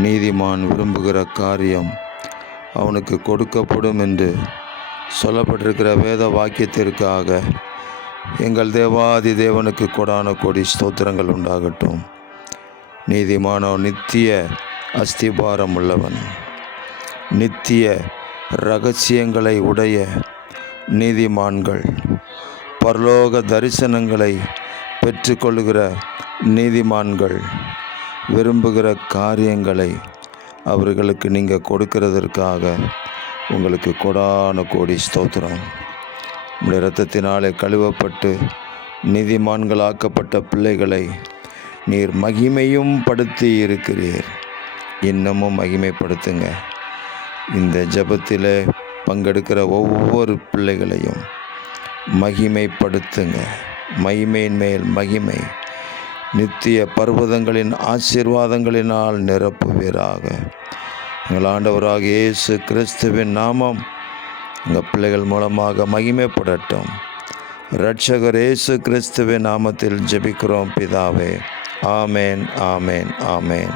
நீதிமான் விரும்புகிற காரியம் அவனுக்கு கொடுக்கப்படும் என்று சொல்லப்பட்டிருக்கிற வேத வாக்கியத்திற்காக எங்கள் தேவாதி தேவனுக்கு கொடான கோடி ஸ்தோத்திரங்கள் உண்டாகட்டும். நீதிமானோ நித்திய அஸ்திபாரம் உள்ளவன், நித்திய இரகசியங்களை உடைய நீதிமான்கள், பரலோக தரிசனங்களை பெற்றுக்கொள்கிற நீதிமான்கள் விரும்புகிற காரியங்களை அவர்களுக்கு நீங்கள் கொடுக்கிறதற்காக உங்களுக்கு கொடான கோடி ஸ்தோத்திரம். உடைய இரத்தத்தினாலே கழுவப்பட்டு நீதிமான்களாக்கப்பட்ட பிள்ளைகளை நீர் மகிமையும் படுத்தி இருக்கிறீர். இன்னமும் மகிமைப்படுத்துங்க. இந்த ஜெபத்தில் பங்கெடுக்கிற ஒவ்வொரு பிள்ளைகளையும் மகிமைப்படுத்துங்க. மகிமையின் மேல் மகிமை, நித்திய பர்வதங்களின் ஆசீர்வாதங்களினால் நிரப்புவீராக. எங்கள் ஆண்டவராக இயேசு கிறிஸ்துவின் நாமம் எங்கள் பிள்ளைகள் மூலமாக மகிமைப்படட்டும். இரட்சகர் இயேசு கிறிஸ்துவின் நாமத்தில் ஜெபிக்கிறோம் பிதாவே. ஆமேன், ஆமேன், ஆமேன்.